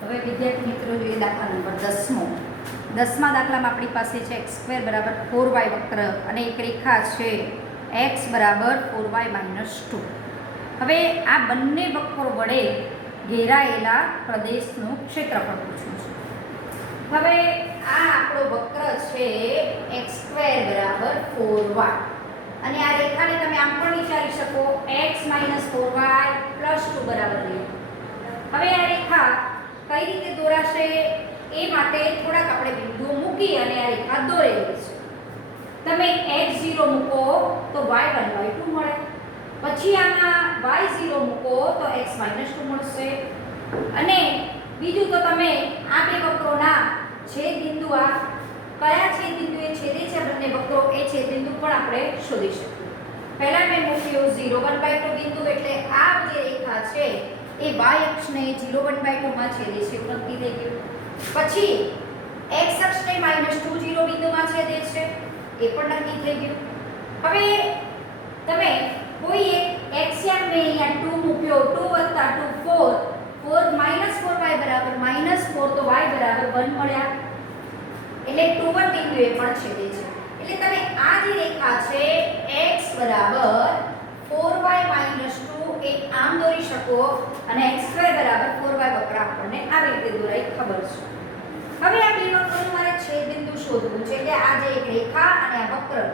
હવે વિદ્યાર્થી મિત્રો જોઈએ દાખલા નંબર 10મો. 10મા દાખલામાં આપણી પાસે છે x² બરાબર 4y વક્ર અને એક રેખા છે x બરાબર 4y - 2. હવે આ બંને વક્રો વડે ઘેરાયેલા પ્રદેશનું ક્ષેત્રફળ પૂછ્યું છે. હવે આ આપણો વક્ર છે x² બરાબર 4y અને આ રેખાને તમે આમ પણ વિચારી શકો x - 4y + 2 બરાબર લે. હવે આ રેખા કઈ રીતે દોરાશે એ માટે થોડાક આપણે બિંદુઓ મૂકી અને આ રેખા દોરેલી છે. તમે x0 મૂકો તો y1/2 મળે, પછી આમાં y0 મૂકો તો x - 2 મળશે અને બીજું તો તમે આ બે વક્રોના છેદ બિંદુ આ કયા છેદ બિંદુએ છેદે છે બંને વક્રો એ છેદ બિંદુ પણ આપણે શોધી શકીએ. પહેલા મેં મૂક્યું 0 1/2 બિંદુ એટલે આ જે રેખા છે એ y અક્ષને 0 1/2 માં છેદે છે એવું નક્કી થઈ ગયું. પછી x અક્ષને -2 0 બિંદુમાં છેદે છે એ પણ નક્કી થઈ ગયું. હવે તમે કોઈ એક x યામ મેં અહીંયા 2 મૂક્યો 2 + 2 4 4 - 4y બરાબર -4 તો y બરાબર 1 મળ્યા એટલે 2 1 બિંદુએ પણ છેદે છે. એટલે તમે આ જે રેખા છે x બરાબર 4y - 2 એ આમ દોરી શકો અને x² બરાબર 4y વક્ર આપણને આવી રીતે દોરાય ખબર છે. હવે આ બે વક્રોનું મારે છેદ બિંદુ શોધવું છે એટલે આ જે એક રેખા અને આ વક્ર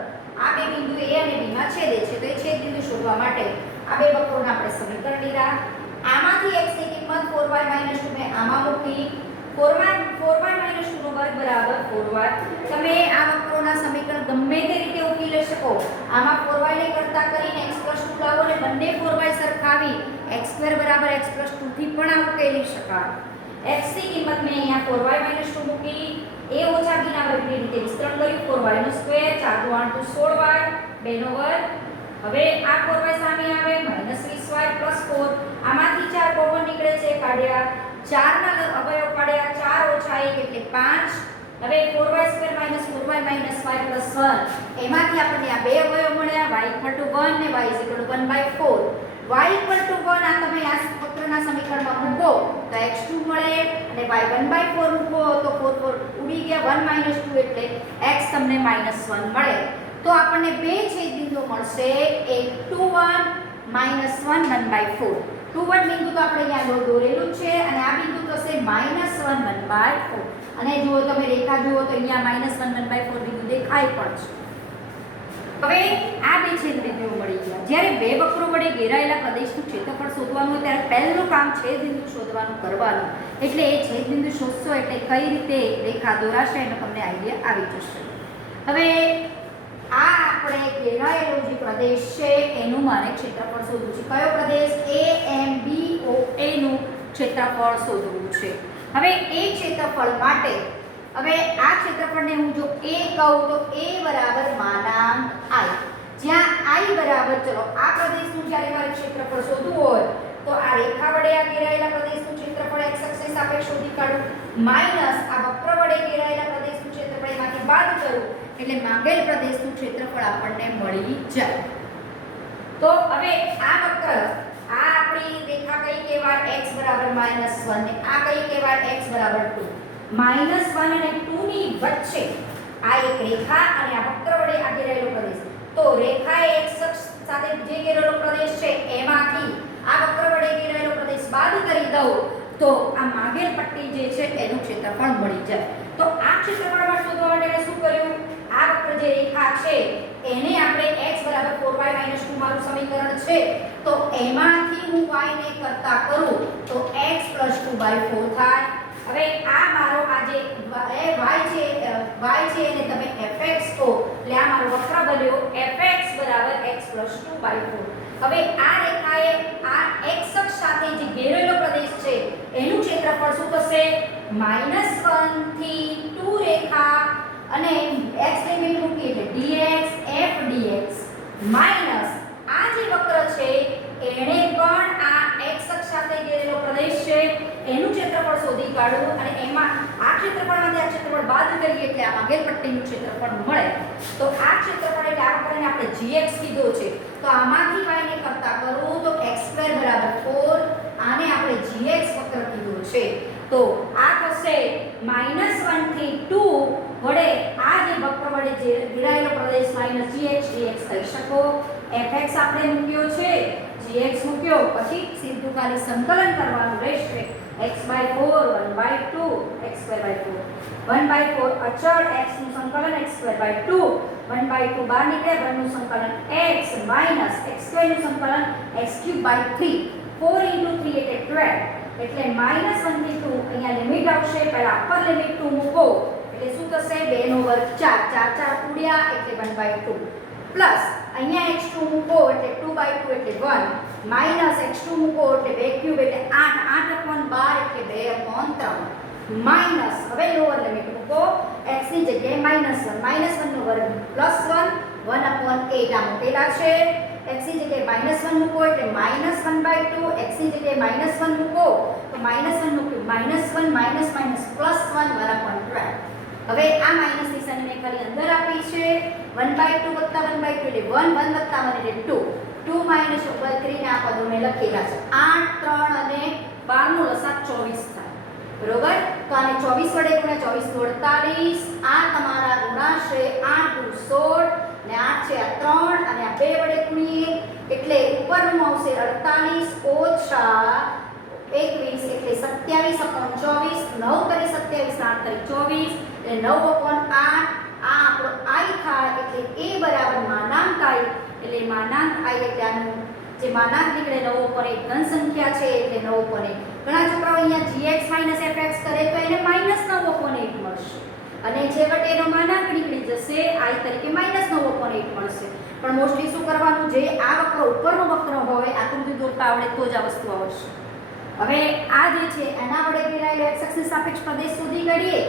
આ બે બિંદુ a અને b માં છેદે છે તો એ છેદ બિંદુ શોધવા માટે આ બે વક્રોના આપણે સમીકરણ લીધા. આમાંથી x ની કિંમત 4y - 2 મેં આમાં મૂકી 4y - 2 નો વર્ગ બરાબર 4y. તમે આ વક્રોના સમીકરણ ગમે તે રીતે ઉકેલી શકો. આમાં 4y ને કરતા કરીને x + 2 લાવો અને બંને 4y સરખાવી x² બરાબર x + 2 થી પણ આ ઉકેલી શકાય. x ની કિંમત મેં અહીંયા 4y - 2 મૂકી a ઓછા b ના વર્ગની રીતે વિસ્તરણ કર્યું 4y નો સ્ક્વેર 4 × 8 = 16y 2 નો વર્ગ. હવે આ 4y સામે આવે -20y + 4 આમાંથી 4 કોમન નીકળે છે કાઢ્યા 4 ના અવયવ કાઢ્યા 4 - 1 એટલે 5. હવે 4y² - 4y - y + 1 એમાંથી આપણને આ બે અવયવ મળ્યા y = 1 ને y = 1/4. y = 1 આ તમે આ વક્રના સમીકરણમાં મૂકો તો x2 મળે અને y 1/4 મૂકો તો 4 4 ઉડી ગયા 1 - 2 એટલે x તમને -1 મળે. તો આપણને બે છેદ બિંદુઓ મળશે એક 2 1 -1 1/4. 2 1 બિંદુ તો આપણે અહીંયા દોરેલું છે અને આ બિંદુ થશે -1 1/4 અને જો તમે રેખા જુઓ તો અહીંયા -1 1/4 બિંદુ દેખાય પણ છે. હવે આ બે છેદ બિંદુઓ મળી ગયા. જ્યારે બે વક્રો વડે ઘેરાયેલા પ્રદેશનું ક્ષેત્રફળ શોધવાનું હોય ત્યારે પહેલું કામ છેદ બિંદુ શોધવાનું કરવાનું. એટલે એ છેદ બિંદુ શોધશો એટલે કઈ રીતે રેખા દોરાશે એનો તમને આઈડિયા આવી જશે. હવે આ આપણે ઘેરાયેલો જે પ્રદેશ છે એનું મારે ક્ષેત્રફળ શોધવું છે. કયો પ્રદેશ? AMBOA નું ક્ષેત્રફળ શોધવું છે. હવે એ ક્ષેત્રફળ માટે હવે આ ક્ષેત્રફળને હું જો a કહું તો a બરાબર માનાંક I. જ્યાં I બરાબર ચલો આ પ્રદેશનું જ્યારે મારે ક્ષેત્રફળ શોધવું હોય તો આ રેખા વડે આ ઘેરાયેલા પ્રદેશનું ક્ષેત્રફળ x અક્ષને સાપેક્ષ શોધી કાઢું માઈનસ આ વક્ર વડે ઘેરાયેલા પ્રદેશનું ક્ષેત્રફળ એમાંથી બાદ કરું એટલે માંગેલ પ્રદેશનું ક્ષેત્રફળ આપણને મળી જાય. તો હવે આ વક્ર આ આપણી રેખા કઈ કહેવાય x બરાબર -1 ને આ કઈ કહેવાય x બરાબર 2. -1 અને 2 ની વચ્ચે આ એક રેખા અને આ વક્ર વડે આ ઘેરાયેલો પ્રદેશ. તો રેખાએ x અક્ષ સાથે જે ઘેરેલો પ્રદેશ છે એમાંથી આ વક્ર વડે ઘેરાયેલો પ્રદેશ બાદ કરી દઉં તો આ માંગેલ પટ્ટી જે છે એનું ક્ષેત્રફળ મળી જાય. તો આ ક્ષેત્રફળમાં શોધવા માટે શું કર્યું? આ વક્ર જે રેખા છે એને આપણે x બરાબર 4y - 2 મારું સમીકરણ છે તો એમાંથી હું y ને કરતા કરું તો x + 2/4 થાય. હવે આ મારો આ જે y છે એને તમે fx કહો એટલે આ મારો વક્ર બન્યો fx બરાબર x + 2/4. હવે આ રેખાએ આ x અક્ષ સાથે જે ઘેરેલો પ્રદેશ છે એનું ક્ષેત્રફળ શું થશે? -1 થી 2 રેખા અને x લિમિટ મૂકી એટલે dx f dx માઈનસ આ જે વક્ર છે એણે પણ આ x અક્ષ સાથે ઘેરેલો પ્રદેશ છે એનું ક્ષેત્રફળ શોધી કાઢવું અને એમાં આ ક્ષેત્રફળમાંથી આ ક્ષેત્રફળ બાદ કરીએ એટલે આ માંગેલ પટ્ટીનું ક્ષેત્રફળ મળે. તો આ ક્ષેત્રફળ એટલે આ વક્રને આપણે gx કીધો છે તો આમાંથી y ને કરતા કરું તો x² = 4 આને આપણે gx વક્ર કીધું છે. તો આ થશે -1 થી 2 વડે આ જે વક્ર વડે જે ઘેરાયેલો પ્રદેશ -gx dx કહી શકો. fx આપણે મૂક્યો છે, gx મૂક્યો, પછી સીધું ખાલી સંકલન કરવાનું રહેશે. x/4 1/2 x²/4 1/4 અચળ x નું સંકલન x²/2 1/2 બહાર નીકળે 1 નું સંકલન x માઈનસ x² નું સંકલન x³/3 4 * 3 એટલે 12 એટલે -1 થી 2 અહીંયા લિમિટ આવશે. પહેલા અપર લિમિટ 2 મૂકો એટલે શું થશે 2 નો વર્ગ 4 4 4 ઉડ્યા એટલે 1/2 પ્લસ અહીંયા x2 મૂકો એટલે 2/2 એટલે 1 માઈનસ x2 મૂકો એટલે 2³ એટલે 8 8/12 એટલે 2/3 માઈનસ હવે લોઅર લિમિટ મૂકો x ની જગ્યાએ -1 નો વર્ગ +1 1/8 આ મૂકેલા છે. x ની જગ્યાએ -1 મૂકો એટલે -1/2 x ની જગ્યાએ -1 મૂકો તો -1 મૂક્યું -1 માઈનસ માઈનસ +1 1/12. હવે આ માઈનસ નિશાની મેં ખાલી અંદર આપી છે. 1/2 + 1/2 એટલે 1 1 + 1 એટલે 2 2 માઈનસ ઉપર 3 ના પદો મેં લખેલા છે. 8 3 અને 12 નો લસાઅ 24 થાય. બરોબર, તો આને 24 વડે ગુણ્યા 24 48 આ તમારા ગુણાશે 8 × 16 ને 8 છે આ 3 અને આ 2 વડે ગુણીએ એટલે ઉપરનું આવશે 48 ઓછા 21 એટલે 27/24 9 કરી 27 8 કરી 24 એટલે 9/8 આ આપણો i થાય એટલે a બરાબર માનાંક i એટલે માનાંક i એટલે આનું જે માનાંક નીકળે 9/8 ધન સંખ્યા છે એટલે 9/8. ઘણા છોકરાઓ અહીંયા gx - fx કરે તો એને -9/8 મળશે અને છેવટે એનો માનાંક નીકળી જશે i તરીકે -9/8 મળશે. પણ મોસ્ટલી શું કરવાનું, જે આ વક્ર ઉપરનો વક્ર હોય આકૃતિ દોરતા આવડે તો જ આ વસ્તુ આવશે. હવે આ જે છે એના વડે ઘેરાયેલો x અક્ષની સાપેક્ષ પ્રદેશ શોધી કાઢીએ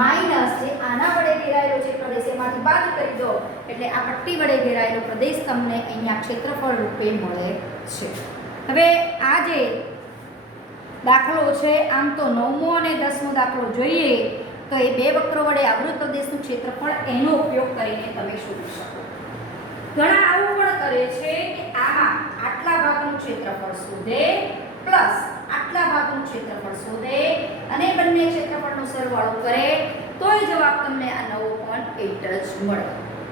માઈનસ જે આના વડે ઘેરાયેલો છે પ્રદેશ એમાંથી બાદ કરી દો એટલે આ પટ્ટી વડે ઘેરાયેલો પ્રદેશ તમને અહીંયા ક્ષેત્રફળ રૂપે મળે છે. હવે આ જે દાખલો છે આમ તો 9મો અને 10મો દાખલો જોઈએ તો એ બે વક્રો વડે આવૃત પ્રદેશનું ક્ષેત્રફળ એનો ઉપયોગ કરીને તમે શોધી શકો. ઘણા આવું પણ કરે છે કે આમાં આટલા ભાગનું ક્ષેત્રફળ શોધે પ્લસ આટલા ભાગનું ક્ષેત્રફળ શોધે અને બંને ક્ષેત્રફળનો સરવાળો કરે તોય જવાબ તમને આ 9.8 જ મળે.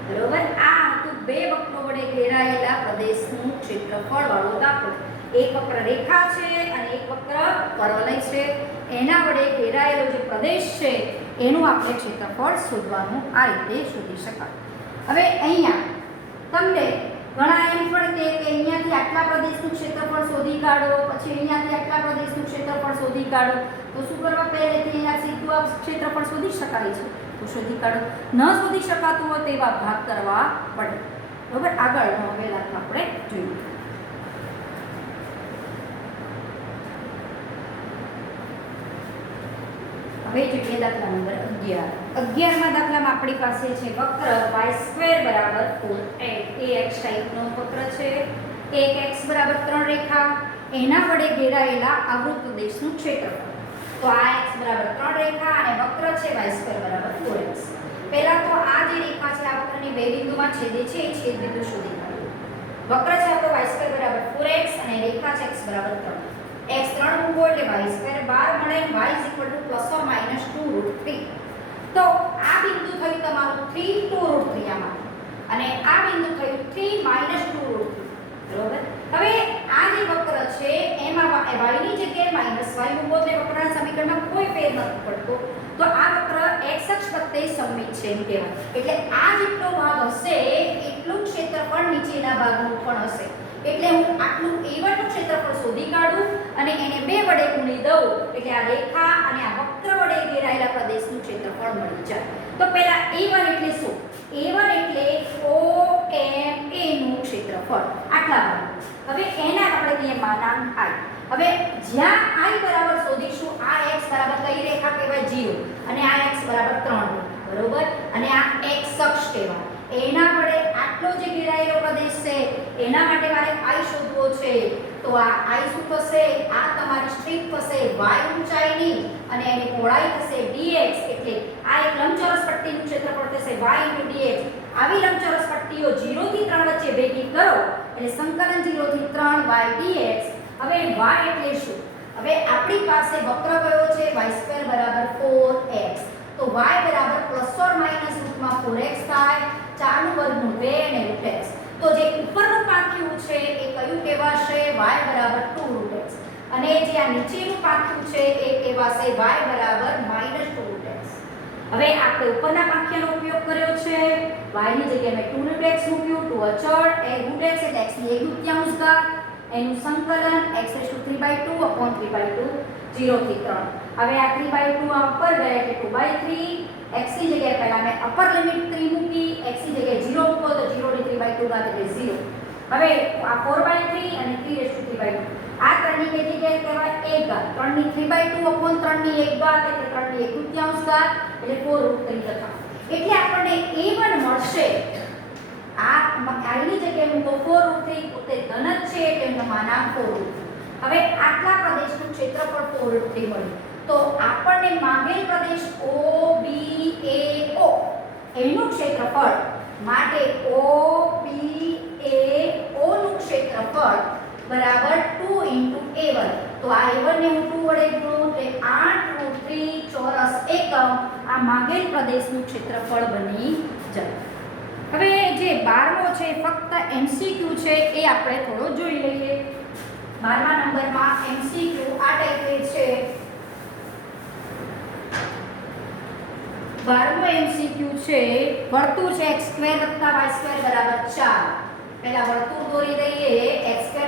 બરોબર, આ હતું બે વક્રો વડે ઘેરાયેલા પ્રદેશનું ક્ષેત્રફળ વાળો દાખલો. એક વક્ર રેખા છે અને એક વક્ર પરવલય છે. એના વડે ઘેરાયેલો જે પ્રદેશ છે એનું આપણે ક્ષેત્રફળ શોધવાનું આ રીતે શોધી શકાય. હવે અહીંયા તમને ઘણા એમ પણ કે અહીંયાથી આટલા પ્રદેશનું ક્ષેત્રફળ શોધી કાઢો, પછી અહીંયાથી આટલા પ્રદેશનું ક્ષેત્રફળ શોધી કાઢો. તો શું કરવા, પહેલેથી અહીંયા સીધું આ ક્ષેત્રફળ શોધી શકાય છે તો શોધી કાઢો. ન શોધી શકાતું હોય તેવા ભાગ કરવા પડે. બરાબર, આગળનો હવે દાખલો આપણે જોઈએ. હવે જોઈએ દાખલા નંબર 11. 11માં દાખલામાં આપણી પાસે છે વક્ર y² બરાબર 4 એ x ટાઈપનો વક્ર છે. એક x બરાબર 3 રેખા એના વડે ઘેરાયેલા આવૃત પ્રદેશનું ક્ષેત્રફળ. તો આ x બરાબર 3 રેખા અને વક્ર છે y² બરાબર 4x. પહેલા તો આ જે રેખા છે આ વક્રની બે બિંદુમાં છેદે છે એ છેદ બિંદુ શોધી કાઢો. વક્ર છે આપણો y² બરાબર 4x અને રેખા છે x બરાબર 3. x 3 મૂકો એટલે y² 12 મળે, y ± 2√3. તો આ બિંદુ થયું તમારું 3 2√3 આમાં અને આ બિંદુ થયું 3 - 2√3. બરોબર, હવે આ જે વક્ર છે એમાં y ની જગ્યાએ -y મૂકો એટલે વક્રના સમીકરણમાં કોઈ ફેર નથી પડતો. તો આ વક્ર x અક્ષ પ્રત્યે સમમિત છે એમ કહેવાય. એટલે આ જેટલો ભાગ હશે એટલું ક્ષેત્રફળ નીચેના ભાગનું પણ હશે. એટલે હું આટલું a1 નું ક્ષેત્રફળ શોધી કાઢું અને એને 2 વડે ગુણી દઉં એટલે આ રેખા અને આ વક્ર વડે ઘેરાયેલા પ્રદેશનું ક્ષેત્રફળ મળી જાય. તો પહેલા a1 એટલે શું? a1 એટલે OMA નું ક્ષેત્રફળ આટલા ભાગ. હવે એના આપણે કહીએ માનાંક i. હવે જ્યાં i બરાબર શોધીશું આ x બરાબર કઈ રેખા કહેવાય 0 અને આ x બરાબર 3 બરોબર અને આ x અક્ષ કહેવાય. એના વડે આટલો જે ઘેરાયેલો પ્રદેશ છે એના માટે મારે i શોધવો છે. તો આ i શું થશે? આ તમારી સ્ટ્રીપ થશે y ઊંચાઈની અને એની પહોળાઈ થશે dx. એટલે આ એક લંબચોરસ પટ્ટીનું ક્ષેત્રફળ થશે y * dx. આવી લંબચોરસ પટ્ટીઓ 0 થી 3 વચ્ચે ભેગી કરો એટલે સંકલન 0 થી 3 y dx. હવે y એટલે શું? હવે આપણી પાસે વક્ર કયો છે y² બરાબર 4x, તો y બરાબર ± રૂટમાં 4x થાય, 4 નું વર્ગમૂળ 2 અને √x. તો જે ઉપરનું પાંખિયું છે એ કયું કહેવાશે y બરાબર 2√x, અને જે આ નીચેનું પાંખિયું છે એ કહેવાશે y બરાબર -2√x. હવે આપણે ઉપરના પાંખિયાનો ઉપયોગ કર્યો છે, y ની જગ્યાએ મેં 2√x મૂક્યું, 2 અચળ, એ √x એટલે x ની 1/2 ઘાત, એનું સંકલન x^3/2/3/2 0 થી 3. હવે આ 3/2 આ ઉપર ગયા એટલે 2/3, x ની જગ્યાએ પહેલા મેં અપર લિમિટ 3 મૂકી, x ની જગ્યાએ 0 મૂકો તો 0 ની 3/2 ઘાત એટલે 0. હવે આ 4/3 અને 3/3/2 આ 3 ની જગ્યાએ કહેવાય 1 ઘાત, 3 ની 3/2/3 ની 1 ઘાત એટલે 3 ની 1/2 ઘાત એટલે 4√3 થતા. એટલે આપણને a1 મળશે. આ i ની જગ્યાએ મૂકો 4√3, પોતે ધન જ છે એટલે એનું માનાંક 4√3. હવે આટલા પ્રદેશનું ક્ષેત્રફળ 4√3 મળ્યું, તો આપણને માંગેલ પ્રદેશ OBAO એનું ક્ષેત્રફળ માટે OBAO નું ક્ષેત્રફળ બરાબર 2 * a1. તો આ a1 ને હું 2 વડે ગુણું એટલે 8√3 ચોરસ એકમ આ માંગેલ પ્રદેશનું ક્ષેત્રફળ બની જાય. હવે જે 12મો છે ફક્ત MCQ છે એ આપણે થોડો જોઈ લઈએ. 12મા નંબરમાં MCQ આ ટાઈપે છે. 12મો MCQ છે, વર્તુળ છે x² + y² બરાબર 4. પહેલા વર્તુળ દોરી દઈએ, x² + y²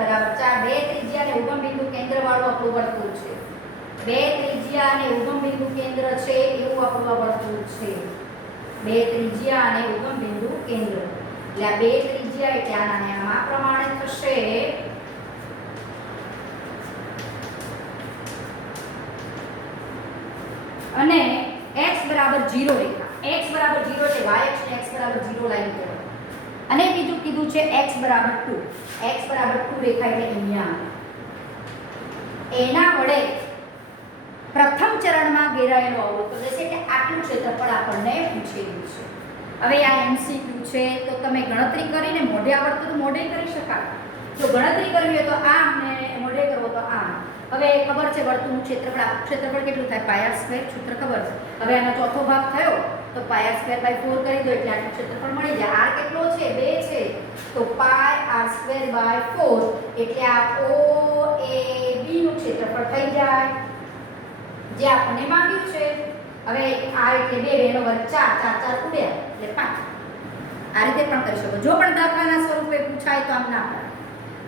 બરાબર 4. બે ત્રિજ્યા અને ઉગમ બિંદુ કેન્દ્ર વાળું આપણું વર્તુળ છે. બે ત્રિજ્યા અને ઉગમ બિંદુ કેન્દ્ર છે એવું આપણું વર્તુળ છે. બે ત્રિજ્યા અને ઉગમ બિંદુ કેન્દ્ર, એટલે આ બે ત્રિજ્યા એટલે આના આ પ્રમાણે થશે. અને x બરાબર 0 રેખા, x બરાબર 0 એટલે y અક્ષ ને x બરાબર 0 લાઈન કહેવાય. અને બીજું કીધું છે x બરાબર 2, x બરાબર 2 રેખા એટલે અહીંયા એના વડે પ્રથમ ચરણમાં ઘેરાયેલો અવરોધ પ્રદેશ એટલે આટલું ક્ષેત્રફળ આપણને પૂછેલું છે. હવે આ MCQ છે તો તમે ગણતરી કરીને મોઢે આવડતું તો મોઢે કરી શકાય. જો ગણતરી કરવી હોય તો આમ ને મોઢે કરવો તો આમ. હવે ખબર છે વર્તુળનું ક્ષેત્રફળ કેટલું થાય πr² સૂત્ર ખબર છે. હવે આનો ચોથો ભાગ થયો તો πr² / 4 કરી દો એટલે આટલું ક્ષેત્રફળ મળી જાય. r કેટલો છે 2 છે તો πr² / 4 એટલે આ OAB નું ક્ષેત્રફળ થઈ જાય જે આપણને માંગ્યું છે. હવે r એટલે 2, 2 નો વર્ગ 4, 4 4 ઉડ્યા એટલે 5. આ રીતે પણ કરી શકો. જો પણ દાખલાના સ્વરૂપે પૂછાય તો આમ ના પડે.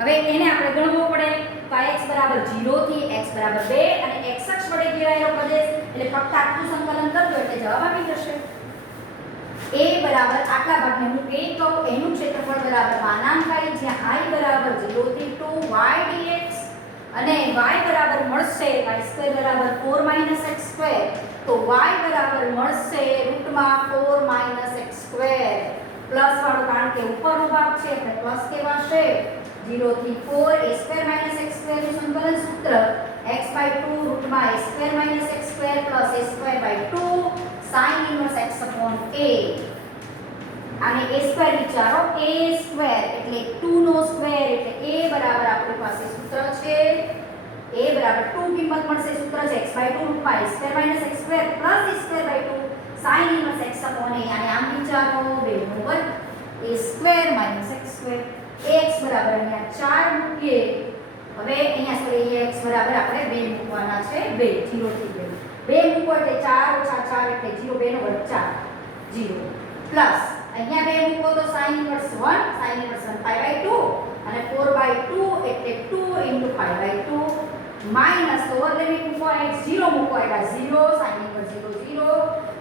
હવે એને આપણે ગણવું પડે. તો x બરાબર 0 થી x બરાબર 2 અને x અક્ષ વડે ઘેરાયેલો પ્રદેશ એટલે ફક્ત આટલું સંકલન કરજો એટલે જવાબ આવી જશે. a બરાબર આટલા ભાગને હું a કહું, એનું ક્ષેત્રફળ બરાબર માનાંક i જ્યાં i બરાબર 0 થી 2 y dx અને y બરાબર મળશે y² બરાબર 4 - x², તો y બરાબર મળશે √4 - x². પ્લસ વાળો કારણ કે ઉપરનો ભાગ છે એટલે પ્લસ કહેવાશે. 0 થી 4 a² - x² નું સંકલન સૂત્ર x/2 √a² - x² a²/2 sin inverse x/a. આને a² વિચારો, a² એટલે 2 નો સ્ક્વેર એટલે a બરાબર આપણી પાસે સૂત્ર છે a બરાબર 2 કિંમત મળશે. સૂત્ર છે x/2 √a² - x² a²/2 sin inverse x/a. આને આમ વિચારો 2 નો વર્ગ a² - x². ax બરાબર અહીંયા 4 મૂકીએ. હવે અહીંયા સોરી ax બરાબર આપણે 2 મૂકવાના છે. 2 0 થી 2 મૂકો એટલે 4 - 4 એટલે 0, 2 નો વર્ગ 4 0 પ્લસ અહીંયા 2 મૂકો તો sin inverse 1 π/2 અને 4/2 એટલે 2 * π/2 માઈનસ લોઅર લિમિટ મૂકો x 0 મૂકો એટલે 0 sin inverse 0 0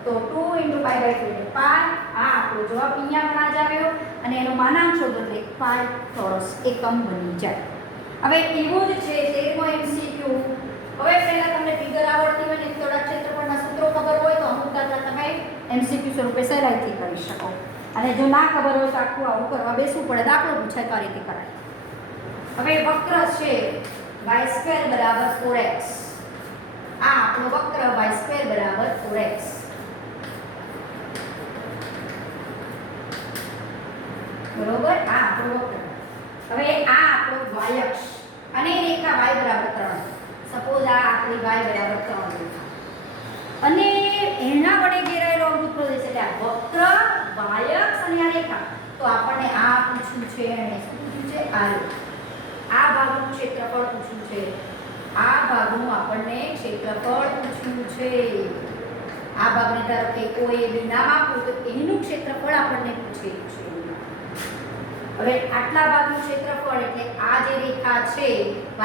તો 2 * π/2 એટલે π. આ આપણો જવાબ અહીંયા પણ આ જ આવ્યો અને એનો માનાંક શોધો એટલે π ચોરસ એકમ બની જાય. હવે એવો જ છે 13મો MCQ. હવે પહેલા તમને ફિગર આવડતી હોય ને થોડા ક્ષેત્રફળના સૂત્રો ખબર હોય તો અમુક દાખલા તમે MCQ સ્વરૂપે સહેલાઈથી કરી શકો. અને જો ના ખબર હોય તો આખું આવું કરવા બેસવું પડે. દાખલો પૂછાય તો આ રીતે કરાય. હવે વક્ર છે y² બરાબર 4x. આ આપણો વક્ર y² બરાબર 4x. બરોબર, આ આપણો વક્ર. હવે આ આપણો y અક્ષ અને રેખા y બરાબર 3. સપોઝ આ આપણી y બરાબર 3 રેખા અને એના વડે ઘેરાયેલો અવૃત પ્રદેશ એટલે આ વક્ર વાયક્ષ અને આ રેખા. તો આપણને આ પૂછ્યું છે અને શું પૂછ્યું છે? આ ભાગનું ક્ષેત્રફળ પૂછ્યું છે. આ ભાગનું આપણને ક્ષેત્રફળ પૂછ્યું છે. આ ભાગને ધારો કે કોઈ બી નામ આપું તો એનું ક્ષેત્રફળ આપણને પૂછેલું છે. હવે આટલા ભાગનું ક્ષેત્રફળ એટલે આ જે રેખા છે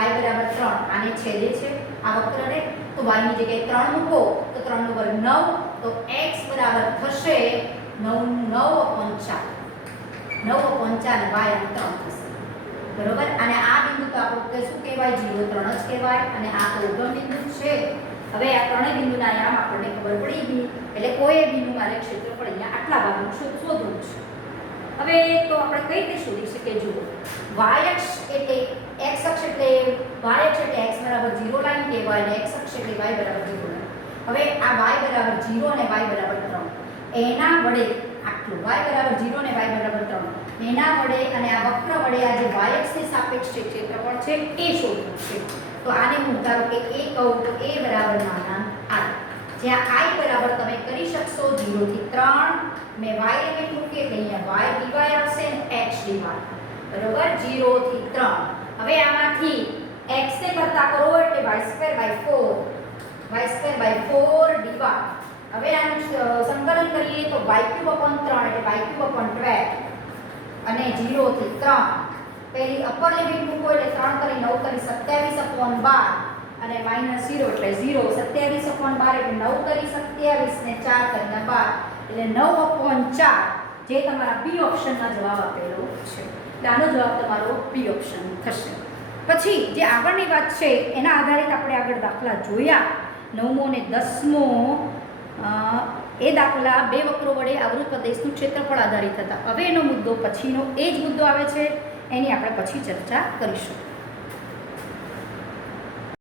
y બરાબર 3 આને છેદે છે આ વક્રને. તો y ની જગ્યાએ 3 મૂકો તો 3 નો વર્ગ 9. તો x બરાબર થશે 9/4. 9/4 અને y આમ 3 થશે. બરોબર. અને આ બિંદુ તો આપણે શું કહેવાય? 0, 3 જ કહેવાય. અને આ તો ઉગમ બિંદુ છે. હવે આ ત્રણેય બિંદુના નામ આપણને ખબર પડી ગઈ. એટલે કોઈ બિંદુ મારે ક્ષેત્રફળ અહીંયા આટલા ભાગનું શોધવું છે. હવે તો આપણે કઈ રીતે શોધી શકીએ? જુઓ, y અક્ષ એટલે x અક્ષ એટલે y અક્ષ એટલે x બરાબર 0 લાઈન કહેવાય અને x અક્ષ એટલે y બરાબર 0 લાઈન. હવે આ y બરાબર 0 અને y બરાબર 3 એના વડે આટલું y બરાબર 0 અને y બરાબર 3 એના વડે અને આ વક્ર વડે આ જે y અક્ષની સાપેક્ષ ક્ષેત્રફળ છે એ શોધવું છે. તો આને હું ધારો કે a કહું તો a બરાબર નાના r. જ્યાં i બરાબર તમે કરી શકશો 0 થી 3. મેં y લિમિટ મૂકી એટલે અહીંયા y dy આવશે અને x dy. બરોબર. 0 થી 3. હવે આમાંથી x ને કરતા કરો એટલે y2/4 dy. હવે આનું સંકલન કરીએ તો y3/3 એટલે y3/12 અને 0 થી 3. પહેલી અપર લિમિટ મૂકો એટલે 3 કરી 9 કરી 27/12 અને -0 એટલે 0. 27/12 એટલે 9 કરી 27 ને 4 કરી 12 એટલે 9/4 જે તમારા બી ઓપ્શનમાં જવાબ આપેલો છે. એટલે આનો જવાબ તમારો બી ઓપ્શન થશે. પછી જે આગળની વાત છે એના આધારિત આપણે આગળ દાખલા જોયા 9મો અને 10મો. એ દાખલા બે વક્રો વડે આવૃત પ્રદેશનું ક્ષેત્રફળ આધારિત હતા. હવે એનો મુદ્દો પછીનો એ જ મુદ્દો આવે છે, એની આપણે પછી ચર્ચા કરીશું.